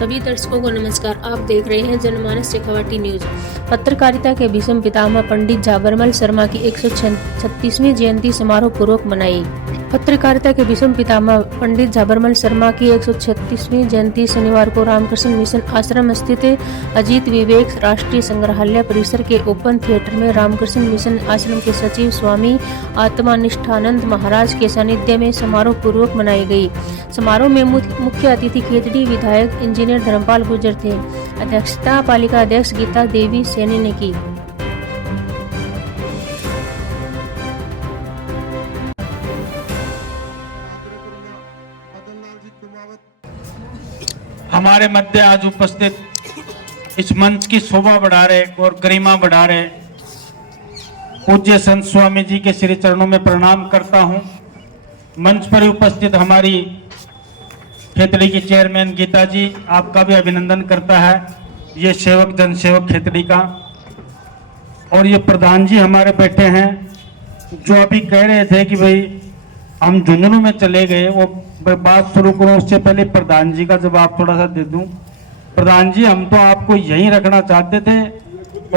सभी दर्शकों को नमस्कार। आप देख रहे हैं जनमानस शेखावाटी न्यूज। पत्रकारिता के भीष्म पितामह पंडित झाबरमल शर्मा की 136वीं जयंती समारोह पूर्वक मनाई। पत्रकारिता के भीष्म पितामह पंडित झाबरमल शर्मा की 136वीं जयंती शनिवार को रामकृष्ण मिशन आश्रम स्थित अजीत विवेक राष्ट्रीय संग्रहालय परिसर के ओपन थिएटर में रामकृष्ण मिशन आश्रम के सचिव स्वामी आत्मानिष्ठानंद महाराज के सानिध्य में समारोह पूर्वक मनाई गई। समारोह में मुख्य अतिथि खेतड़ी विधायक इंजीनियर धर्मपाल गुर्जर थे। अध्यक्षता पालिका अध्यक्ष गीता देवी सैनी ने की। हमारे मध्य आज उपस्थित इस मंच की शोभा बढ़ा रहे और गरिमा बढ़ा रहे पूज्य संत स्वामी जी के श्री चरणों में प्रणाम करता हूं। मंच पर उपस्थित हमारी खेतड़ी की चेयरमैन गीता जी, आपका भी अभिनंदन करता है, ये सेवक जनसेवक खेतड़ी का। और ये प्रधान जी हमारे बैठे हैं, जो अभी कह रहे थे कि भाई हम झुंझुनू में चले गए, वो बात शुरू करूं उससे पहले प्रधान जी का जवाब थोड़ा सा दे दूं। प्रधान जी, हम तो आपको यहीं रखना चाहते थे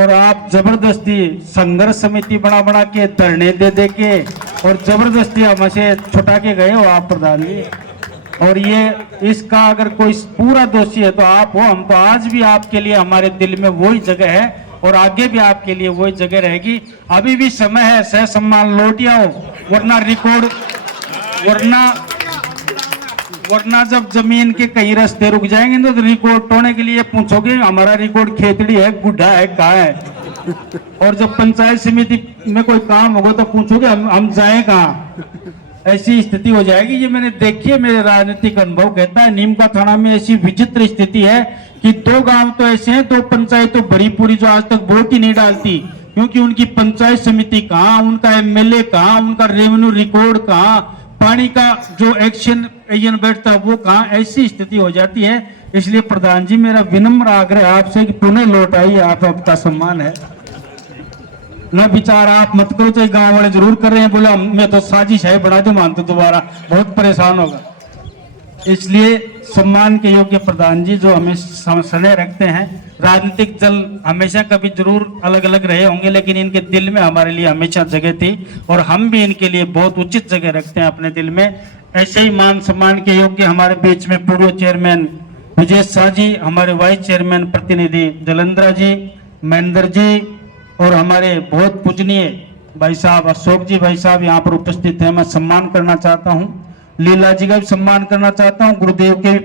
और आप जबरदस्ती संघर्ष समिति बना के धरने दे के और जबरदस्ती हमसे छुटा के गए हो आप प्रधान जी। और ये इसका अगर कोई पूरा दोषी है तो आप हो। हम तो आज भी आपके लिए हमारे दिल में वही जगह है और आगे भी आपके लिए वही जगह रहेगी। अभी भी समय है, सह सम्मान लौट आओ, वरना रिकॉर्ड वरना जब जमीन के कई रास्ते रुक जाएंगे तो रिकॉर्ड तोड़ने के लिए पूछोगे हमारा रिकॉर्ड खेतड़ी है, गुड्ढा है, कहाँ है। और जब पंचायत समिति में कोई काम होगा तो पूछोगे हम जाए कहाँ। ऐसी स्थिति हो जाएगी। ये मैंने देखी है, मेरे राजनीतिक अनुभव कहता है। नीमका थाना में ऐसी विचित्र स्थिति है कि 2 गांव तो ऐसे हैं, 2 पंचायत तो भरी पूरी जो आज तक वोट ही नहीं डालती, क्योंकि उनकी पंचायत समिति कहाँ, उनका एमएलए कहाँ, उनका रेवेन्यू रिकॉर्ड कहाँ, पानी का जो एक्शन एजेंट बैठता है वो कहाँ। ऐसी स्थिति हो जाती है। इसलिए प्रधान जी, मेरा विनम्र आग्रह आपसे कि पुनः लौट आइए, आपका सम्मान है। न विचार आप मत करो, चाहे गांव वाले जरूर कर रहे हैं, बोले मैं तो साजिश है बना दो, मान तो दोबारा बहुत परेशान होगा। इसलिए सम्मान के योग्य प्रधान जी जो हमें सदैव रखते हैं। राजनीतिक दल हमेशा कभी जरूर अलग अलग रहे होंगे, लेकिन इनके दिल में हमारे लिए हमेशा जगह थी और हम भी इनके लिए बहुत उचित जगह रखते हैं अपने दिल में। ऐसे ही मान सम्मान के योग्य हमारे बीच में पूर्व चेयरमैन विजय शाह जी, हमारे वाइस चेयरमैन प्रतिनिधि जलंधरा जी, महेंद्र जी और हमारे बहुत पूजनीय भाई साहब अशोक जी भाई साहब यहाँ पर उपस्थित हैं। मैं सम्मान करना चाहता हूँ। लीला जी का भी सम्मान करना चाहता हूँ। गुरुदेव के भी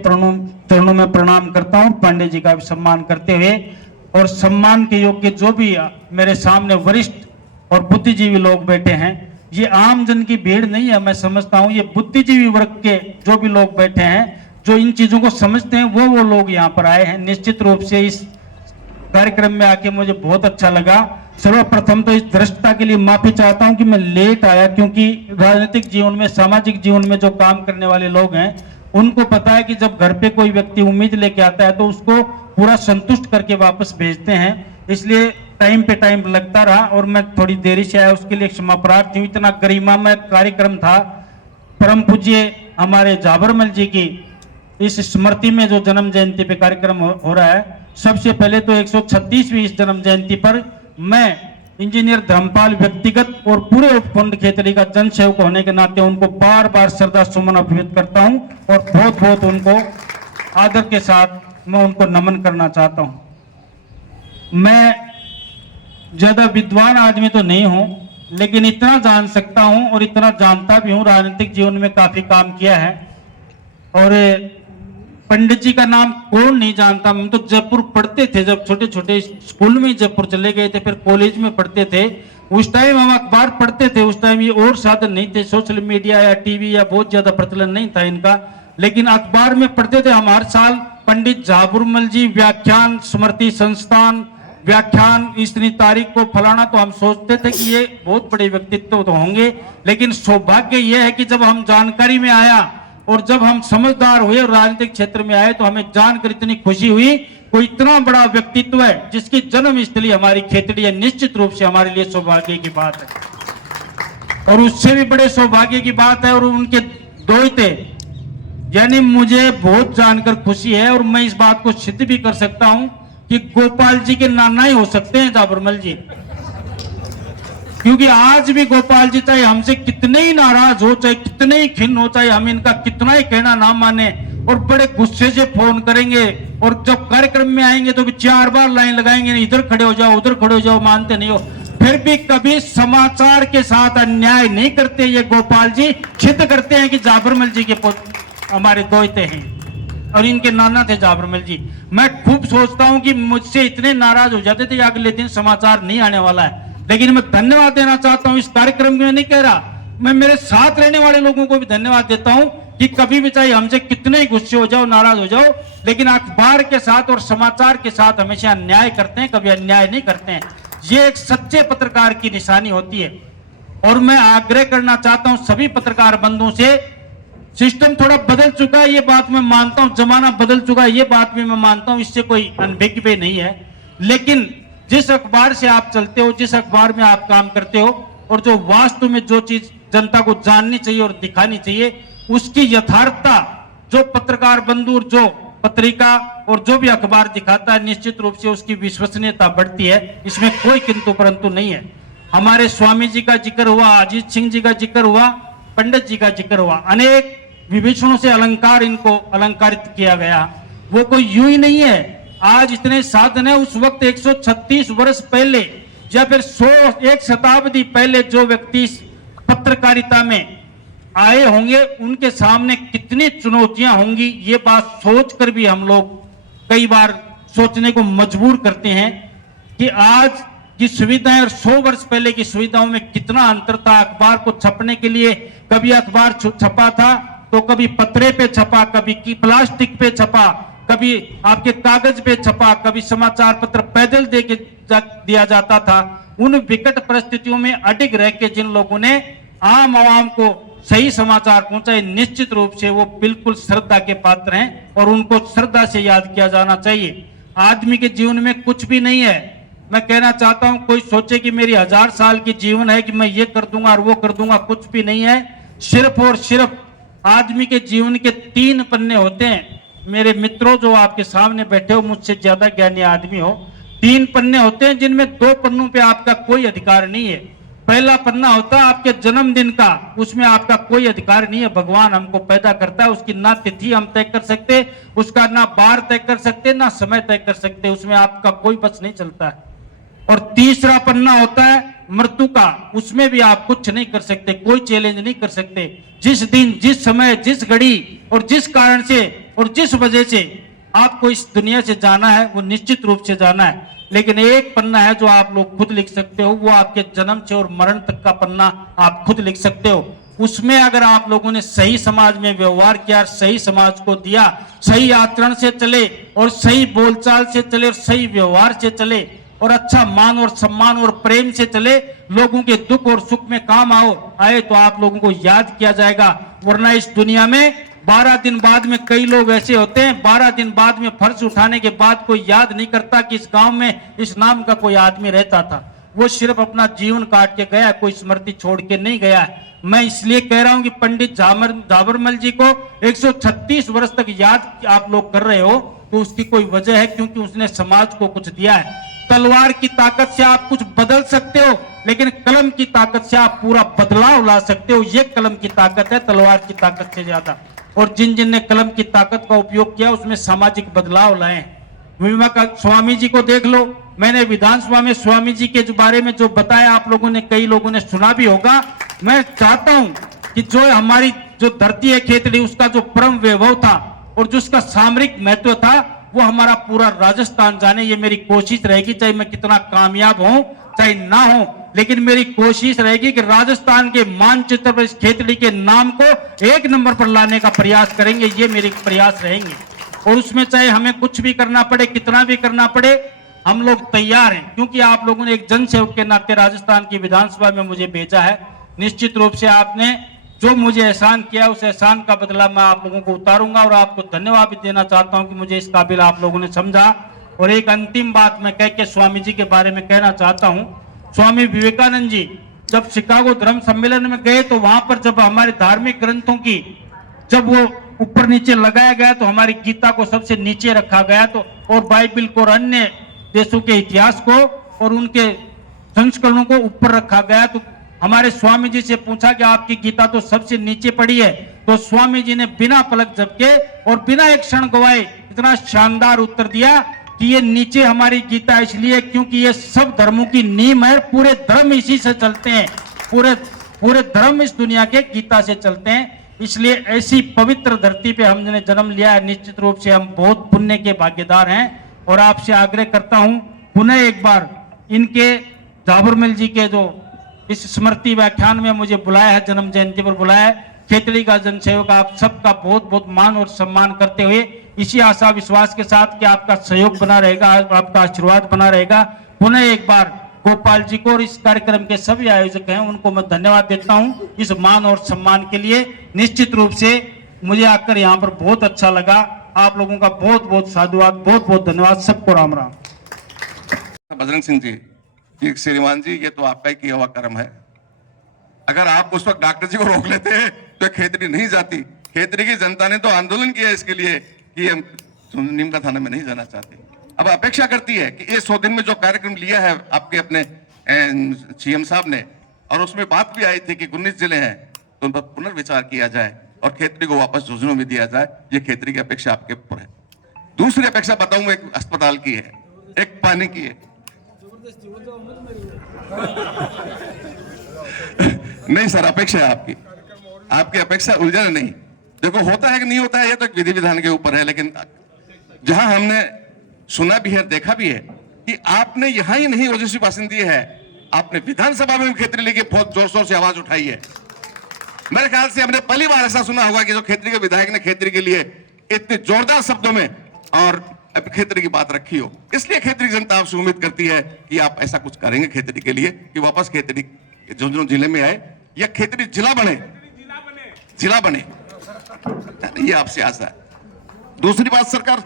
चरणों में प्रणाम करता हूँ। पांडे जी का भी सम्मान करते हुए और सम्मान के योग्य जो भी मेरे सामने वरिष्ठ और बुद्धिजीवी लोग बैठे हैं, ये आम जन की भीड़ नहीं है। मैं समझता हूँ ये बुद्धिजीवी वर्ग के जो भी लोग बैठे हैं, जो इन चीजों को समझते हैं, वो लोग यहाँ पर आए हैं। निश्चित रूप से इस कार्यक्रम में आके मुझे बहुत अच्छा लगा। सर्वप्रथम तो इस दृष्टता के लिए माफी चाहता हूं कि मैं लेट आया, क्योंकि राजनीतिक जीवन में, सामाजिक जीवन में जो काम करने वाले लोग हैं उनको पता है कि जब घर पे कोई व्यक्ति उम्मीद लेके आता है तो उसको पूरा संतुष्ट करके वापस भेजते हैं। इसलिए टाइम पे टाइम लगता रहा और मैं थोड़ी देरी से आया, उसके लिए क्षमा प्रार्थी हूँ। इतना गरिमामय कार्यक्रम था। परम पूज्य हमारे झाबरमल जी की इस स्मृति में जो जन्म जयंती पे कार्यक्रम हो रहा है, सबसे पहले तो 136वीं इस जन्म जयंती पर मैं इंजीनियर धर्मपाल व्यक्तिगत और पूरे उपखंड खेतड़ी का जन सेवक होने के नाते उनको बार बार श्रद्धा सुमन अर्पित करता हूं और बहुत बहुत उनको आदर के साथ मैं उनको नमन करना चाहता हूं। मैं ज्यादा विद्वान आदमी तो नहीं हूं, लेकिन इतना जान सकता हूं और इतना जानता भी हूं। राजनीतिक जीवन में काफी काम किया है और पंडित जी का नाम कौन नहीं जानता। हम तो जयपुर पढ़ते थे, जब छोटे छोटे स्कूल में जयपुर चले गए थे, फिर कॉलेज में पढ़ते थे। उस टाइम हम अखबार पढ़ते थे, उस टाइम ये और साधन नहीं थे, सोशल मीडिया या टीवी या बहुत ज्यादा प्रचलन नहीं था इनका, लेकिन अखबार में पढ़ते थे हम। हर साल पंडित झाबरमल जी व्याख्यान स्मृति संस्थान व्याख्यान इतनी तारीख को फलाना, तो हम सोचते थे कि ये बहुत बड़े व्यक्तित्व तो होंगे। लेकिन सौभाग्य यह है कि जब हम जानकारी में आया और जब हम समझदार हुए और राजनीतिक क्षेत्र में आए तो हमें जानकर इतनी खुशी हुई, कोई इतना बड़ा व्यक्तित्व है जिसकी जन्म स्थली हमारी खेतड़ी है। निश्चित रूप से हमारे लिए सौभाग्य की बात है और उससे भी बड़े सौभाग्य की बात है। और उनके दोहते यानी मुझे बहुत जानकर खुशी है और मैं इस बात को सिद्ध भी कर सकता हूं कि गोपाल जी के नाना ही हो सकते हैं जाबरमल जी, क्योंकि आज भी गोपाल जी चाहे हमसे कितने ही नाराज हो, चाहे कितने ही खिन्न हो, चाहे हम इनका कितना ही कहना ना माने और बड़े गुस्से से फोन करेंगे और जब कार्यक्रम में आएंगे तो भी 4 बार लाइन लगाएंगे, इधर खड़े हो जाओ उधर खड़े हो जाओ, मानते नहीं हो, फिर भी कभी समाचार के साथ अन्याय नहीं करते। ये गोपाल जी सिद्ध करते हैं कि जाबरमल जी के हमारे दोते हैं और इनके नाना थे जाबरमल जी। मैं खूब सोचता हूं कि मुझसे इतने नाराज हो जाते थे अगले दिन समाचार नहीं आने वाला है, लेकिन मैं धन्यवाद देना चाहता हूं इस कार्यक्रम में, नहीं कह रहा, मैं मेरे साथ रहने वाले लोगों को भी धन्यवाद देता हूं कि कभी भी चाहे हमसे कितने ही गुस्से हो जाओ, नाराज हो जाओ, लेकिन अखबार के साथ और समाचार के साथ हमेशा न्याय करते हैं, कभी अन्याय नहीं करते हैं। ये एक सच्चे पत्रकार की निशानी होती है। और मैं आग्रह करना चाहता हूं सभी पत्रकार बंधुओं से, सिस्टम थोड़ा बदल चुका है, ये बात मैं मानता हूं, जमाना बदल चुका है, ये बात भी मैं मानता हूं, इससे कोई अनभिज्ञ नहीं है, लेकिन जिस अखबार से आप चलते हो, जिस अखबार में आप काम करते हो और जो वास्तव में जो चीज जनता को जाननी चाहिए और दिखानी चाहिए, उसकी यथार्थता जो पत्रकार बंधु, जो पत्रिका और जो भी अखबार दिखाता है, निश्चित रूप से उसकी विश्वसनीयता बढ़ती है, इसमें कोई किंतु परंतु नहीं है। हमारे स्वामी जी का जिक्र हुआ, अजीत सिंह जी का जिक्र हुआ, पंडित जी का जिक्र हुआ, अनेक विभीषणों से अलंकार इनको अलंकारित किया गया। वो कोई यूं ही नहीं है, आज इतने साधन है, उस वक्त 136 वर्ष पहले या फिर 1 शताब्दी पहले जो व्यक्ति पत्रकारिता में आए होंगे उनके सामने कितनी चुनौतियां होंगी, ये बात सोचकर भी हम लोग कई बार सोचने को मजबूर करते हैं कि आज की सुविधाएं और 100 वर्ष पहले की सुविधाओं में कितना अंतर था। अखबार को छपने के लिए कभी अखबार छपा था तो कभी पत्रे पे छपा, कभी प्लास्टिक पे छपा, कभी आपके कागज पे छपा, कभी समाचार पत्र पैदल दे के दिया जाता था। उन विकट परिस्थितियों में अडिग रह के जिन लोगों ने आम आवाम को सही समाचार पहुंचाए, निश्चित रूप से वो बिल्कुल श्रद्धा के पात्र हैं और उनको श्रद्धा से याद किया जाना चाहिए। आदमी के जीवन में कुछ भी नहीं है। मैं कहना चाहता हूं, कोई सोचे कि मेरी 1000 साल की जीवन है कि मैं ये कर दूंगा और वो कर दूंगा, कुछ भी नहीं है। सिर्फ और सिर्फ आदमी के जीवन के 3 पन्ने होते हैं। मेरे मित्रों जो आपके सामने बैठे हो, मुझसे ज्यादा ज्ञानी आदमी हो, 3 पन्ने होते हैं जिनमें 2 पन्नों पे आपका कोई अधिकार नहीं है। पहला पन्ना होता है आपके जन्मदिन का, उसमें आपका कोई अधिकार नहीं है। भगवान हमको पैदा करता है, उसकी ना तिथि हम तय कर सकते, उसका ना बार तय कर सकते, ना समय तय कर सकते, उसमें आपका कोई बस नहीं चलता है। और तीसरा पन्ना होता है मृत्यु का, उसमें भी आप कुछ नहीं कर सकते, कोई चैलेंज नहीं कर सकते। जिस दिन, जिस समय, जिस घड़ी और जिस कारण से और जिस वजह से आपको इस दुनिया से जाना है, वो निश्चित रूप से जाना है। लेकिन एक पन्ना है जो आप लोग खुद लिख सकते हो, वो आपके जन्म से और मरण तक का पन्ना आप खुद लिख सकते हो। उसमें अगर आप लोगों ने सही समाज में व्यवहार किया, सही समाज को दिया, सही आचरण से चले और सही बोलचाल से चले और सही व्यवहार से चले और अच्छा मान और सम्मान और प्रेम से चले, लोगों के दुख और सुख में काम आए तो आप लोगों को याद किया जाएगा। वरना इस दुनिया में 12 दिन बाद में कई लोग ऐसे होते हैं, 12 दिन बाद में फर्श उठाने के बाद कोई याद नहीं करता कि इस गांव में इस नाम का कोई आदमी रहता था। वो सिर्फ अपना जीवन काट के गया, कोई स्मृति छोड़ के नहीं गया है। मैं इसलिए कह रहा हूं कि पंडित जाबरमल जी को 136 वर्ष तक याद आप लोग कर रहे हो, तो उसकी कोई वजह है, क्योंकि उसने समाज को कुछ दिया है। तलवार की ताकत से आप कुछ बदल सकते हो, लेकिन कलम की ताकत से आप पूरा बदलाव ला सकते हो। ये कलम की ताकत है, तलवार की ताकत से ज्यादा। और जिन जिन ने कलम की ताकत का उपयोग किया, उसमें सामाजिक बदलाव लाए। स्वामी जी को देख लो, मैंने विधानसभा में स्वामी जी के बारे में जो बताया, आप लोगों ने, कई लोगों ने सुना भी होगा। मैं चाहता हूं कि जो हमारी जो धरती है खेतड़ी, उसका जो परम वैभव था और जो उसका सामरिक महत्व था, वो हमारा पूरा राजस्थान जाने। ये मेरी कोशिश रहेगी, चाहे मैं कितना कामयाब हूं चाहे ना हो, लेकिन मेरी कोशिश रहेगी कि राजस्थान के मानचित्र पर इस खेतड़ी के नाम को 1 नंबर पर लाने का प्रयास करेंगे। ये मेरे प्रयास रहेंगे और उसमें चाहे हमें कुछ भी करना पड़े, कितना भी करना पड़े, हम लोग तैयार हैं। क्योंकि आप लोगों ने एक जनसेवक के नाते राजस्थान की विधानसभा में मुझे भेजा है। निश्चित रूप से आपने जो मुझे एहसान किया, उस एहसान का बदला मैं आप लोगों को उतारूंगा और आपको धन्यवाद भी देना चाहता हूं कि मुझे इस काबिल आप लोगों ने समझा। और एक अंतिम बात मैं कह के स्वामी जी के बारे में कहना चाहता हूं। स्वामी विवेकानंद जी जब शिकागो धर्म सम्मेलन में गए, तो वहां पर जब हमारे धार्मिक ग्रंथों की जब वो ऊपर नीचे लगाया गया तो हमारी गीता को सबसे नीचे रखा गया, तो और बाइबिल को और अन्य देशों के इतिहास को और उनके संस्करणों को ऊपर रखा गया। तो हमारे स्वामी जी से पूछा कि आपकी गीता तो सबसे नीचे पड़ी है, तो स्वामी जी ने बिना पलक झपके और बिना एक क्षण गवाए इतना शानदार उत्तर दिया कि ये नीचे हमारी गीता इसलिए क्योंकि ये सब धर्मों की नींव है, पूरे धर्म इसी से चलते हैं, पूरे धर्म इस दुनिया के गीता से चलते हैं। इसलिए ऐसी पवित्र धरती पे हमने जन्म लिया है, निश्चित रूप से हम बहुत पुण्य के भागीदार हैं। और आपसे आग्रह करता हूं पुनः एक बार इनके झाबरमल जी के जो इस स्मृति व्याख्यान में मुझे बुलाया है, जन्म जयंती पर बुलाया है, खेतड़ी का जनसेवक आप सबका बहुत बहुत मान और सम्मान करते हुए इसी आशा विश्वास के साथ कि आपका सहयोग बना रहेगा, आपका आशीर्वाद बना रहेगा, पुनः एक बार गोपाल जी को और इस कार्यक्रम के सभी आयोजक हैं उनको मैं धन्यवाद देता हूं इस मान और सम्मान के लिए। निश्चित रूप से मुझे आकर यहाँ पर बहुत अच्छा लगा। आप लोगों का बहुत बहुत साधुवाद, बहुत बहुत धन्यवाद। सबको राम राम। बजरंग सिंह जी, ये श्रीमान जी, ये तो आपका ही किया हुआ कर्म है। अगर आप उस वक्त डॉक्टर जी को रोक लेते तो खेतड़ी नहीं जाती। खेतड़ी की जनता ने तो आंदोलन किया इसके लिए कि हम नीम का थाना में नहीं जाना चाहते। अब अपेक्षा करती है कि ये 100 दिन में जो कार्यक्रम लिया है आपके अपने सीएम साहब ने, और उसमें बात भी आई थी कि 19 जिले हैं तो उन पर पुनर्विचार किया जाए और खेतड़ी को वापस झुंझुनू में दिया जाए। ये खेतड़ी की अपेक्षा आपके ऊपर है। दूसरी अपेक्षा बताऊं, एक अस्पताल की है, एक पानी की है। नहीं सर, अपेक्षा है आपकी अपेक्षा उलझन नहीं। देखो होता है कि नहीं होता है, ये तो एक विधि विधान के ऊपर है, लेकिन जहां हमने सुना भी है, देखा भी है कि आपने यहां ही नहीं ओजस्वी भाषण दिए है, आपने विधानसभा में खेतड़ी लेके बहुत जोर शोर से आवाज उठाई है। मेरे ख्याल से हमने पहली बार ऐसा सुना होगा कि जो खेतड़ी के विधायक ने खेतड़ी के लिए इतने जोरदार शब्दों में और खेतड़ी की बात रखी हो। इसलिए खेतड़ी जनता आपसे उम्मीद करती है कि आप ऐसा कुछ करेंगे खेतड़ी के लिए कि वापस खेतड़ी झुंझुनू जिले में आए या खेतड़ी जिला बने। ये आपसे आशा है। दूसरी बात, सरकार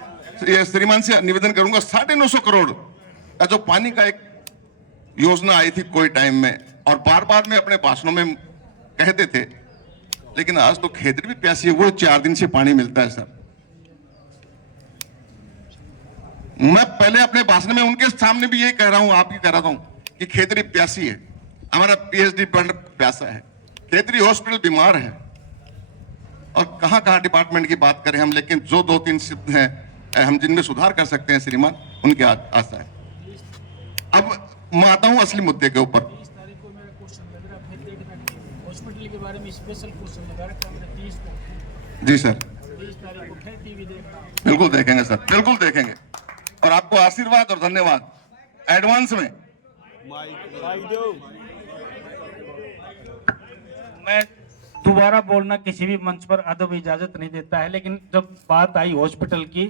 श्रीमान से निवेदन करूंगा, 950 करोड़ का जो पानी का एक योजना आई थी कोई टाइम में, और बार बार में अपने भाषणों में कहते थे, लेकिन आज तो खेतड़ी भी प्यासी है। वो 4 दिन से पानी मिलता है सर। मैं पहले अपने भाषण में उनके सामने भी यही कह रहा हूं, आप ही कह रहा हूं कि खेतड़ी प्यासी है। हमारा पीएचडी फंड प्यासा है, खेतड़ी हॉस्पिटल बीमार है, और कहां डिपार्टमेंट की बात करें हम, लेकिन जो 2-3 सिद्ध हैं हम जिनमें सुधार कर सकते हैं श्रीमान, उनकी आशा है। अब मैं आता हूं असली मुद्दे के ऊपर। हॉस्पिटल के बारे में स्पेशल क्वेश्चन लगा रखा है 30 को। जी सर, 30 तारीख को फिर टीवी देखना। बिल्कुल देखेंगे सर, बिल्कुल देखेंगे, और आपको आशीर्वाद और धन्यवाद एडवांस में। मैं दोबारा बोलना किसी भी मंच पर अदब इजाजत नहीं देता है, लेकिन जब बात आई हॉस्पिटल की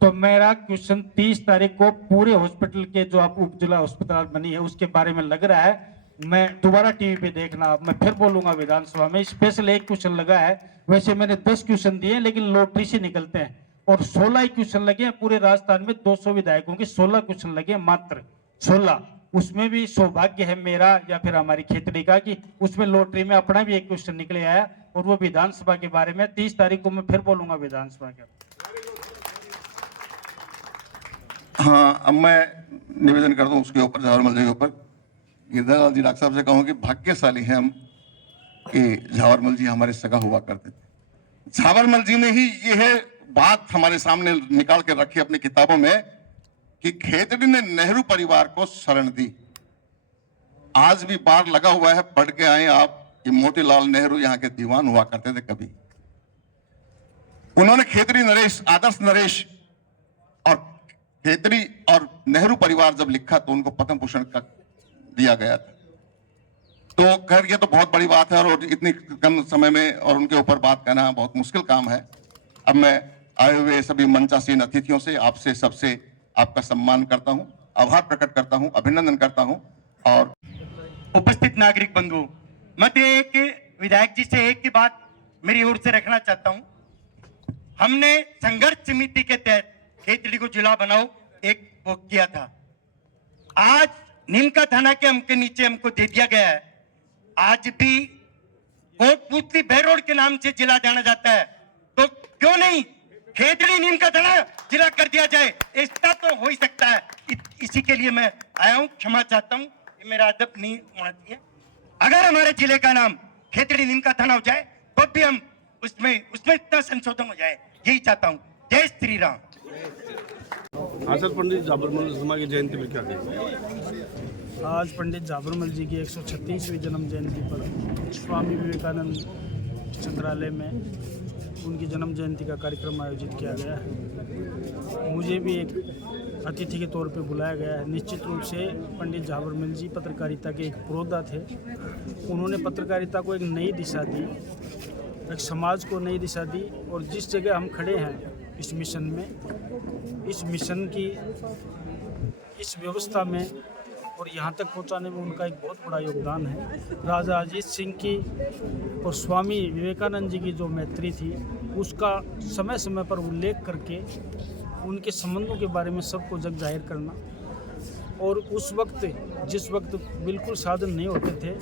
तो मेरा क्वेश्चन 30 तारीख को पूरे हॉस्पिटल के जो आप उप जिला अस्पताल बनी है उसके बारे में लग रहा है। मैं दोबारा टीवी पे देखना, मैं फिर बोलूंगा विधानसभा में। स्पेशल एक क्वेश्चन लगा है, वैसे मैंने 10 क्वेश्चन दिए लेकिन लॉटरी से निकलते हैं, और 16 ही क्वेश्चन लगे हैं पूरे राजस्थान में। 200 विधायकों के 16 क्वेश्चन लगे हैं, मात्र 16। उसमें भी सौभाग्य है मेरा या फिर हमारी खेतड़ी का कि उसमें लॉटरी में अपना भी एक क्वेश्चन निकले आया, और वो विधानसभा के बारे में। 30 तारीख को मैं फिर बोलूंगा विधानसभा के। हाँ, अब मैं निवेदन करता हूँ उसके ऊपर, झावरमल जी के ऊपर। गिरधारीलाल जी डॉक्टर साहब से कहूँ कि भाग्यशाली हैं हम कि झावरमल जी हमारे सगा हुआ करते थे। झावरमल जी ने ही यह बात हमारे सामने निकाल के रखी अपनी किताबों में कि खेतड़ी ने नेहरू परिवार को शरण दी। आज भी बार लगा हुआ है, पढ़ के आए आप कि मोतीलाल नेहरू यहाँ के दीवान हुआ करते थे। कभी उन्होंने खेतड़ी नरेश, आदर्श नरेश और खेतड़ी और नेहरू परिवार जब लिखा तो उनको पद्म भूषण का दिया गया था। तो खैर ये तो बहुत बड़ी बात है, और इतनी कम समय में और उनके ऊपर बात करना बहुत मुश्किल काम है। अब मैं आए हुए सभी मंचासीन अतिथियों से, आपसे सबसे आपका सम्मान करता हूं, आभार प्रकट करता हूं, अभिनंदन करता हूं। और उपस्थित नागरिक बंधु, मैं तो एक विधायक जी से एक ही बात मेरी ओर से रखना चाहता हूं। हमने संघर्ष समिति के तहत खेतड़ी को जिला बनाओ एक वो किया था। आज नीमका थाना के नीचे हमको दे दिया गया है। आज भी कोटपुतली बहरोड के नाम से जिला जाना जाता है। तो क्यों नहीं खेतड़ी नीम का धना जिला कर दिया जाए? इतना तो हो ही सकता है। इसी के लिए मैं आया हूं, क्षमा चाहता हूं, ये मेरा अदब नहीं होना चाहिए। अगर हमारे जिले का नाम खेतड़ी नीम का थाना हो जाए तो भी हम उसमें इतना संशोधन हो जाए, यही चाहता हूं। जय श्री राम। हाँ सर, पंडित जाबरमल शर्मा की जयंती पर क्या कहेंगे? आज पंडित जाबरमल जी की 136वीं जन्म जयंती पर स्वामी विवेकानंद संग्रहालय में उनकी जन्म जयंती का कार्यक्रम आयोजित किया गया है। मुझे भी एक अतिथि के तौर पे बुलाया गया है। निश्चित रूप से पंडित जाबरमल जी पत्रकारिता के एक पुरोधा थे। उन्होंने पत्रकारिता को एक नई दिशा दी, एक समाज को नई दिशा दी, और जिस जगह हम खड़े हैं इस मिशन में, इस मिशन की इस व्यवस्था में और यहाँ तक पहुँचाने में उनका एक बहुत बड़ा योगदान है। राजा अजीत सिंह की और स्वामी विवेकानंद जी की जो मैत्री थी उसका समय समय पर उल्लेख करके उनके संबंधों के बारे में सबको जग जाहिर करना, और उस वक्त जिस वक्त बिल्कुल साधन नहीं होते थे,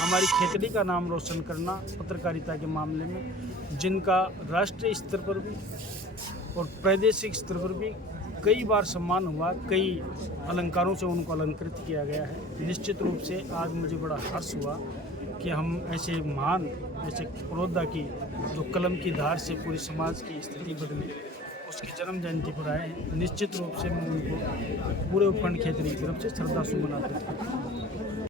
हमारी खेतड़ी का नाम रोशन करना पत्रकारिता के मामले में, जिनका राष्ट्रीय स्तर पर भी और प्रादेशिक स्तर पर भी कई बार सम्मान हुआ, कई अलंकारों से उनको अलंकृत किया गया है। निश्चित रूप से आज मुझे बड़ा हर्ष हुआ कि हम ऐसे महान, ऐसे पुरोधा की जो कलम की धार से पूरी समाज की स्थिति बदली, उसकी जन्म जयंती पर आए हैं। निश्चित रूप से मैं उनको पूरे उपखंड खेतड़ी की तरफ से श्रद्धा सुमन अर्पित करता हूं।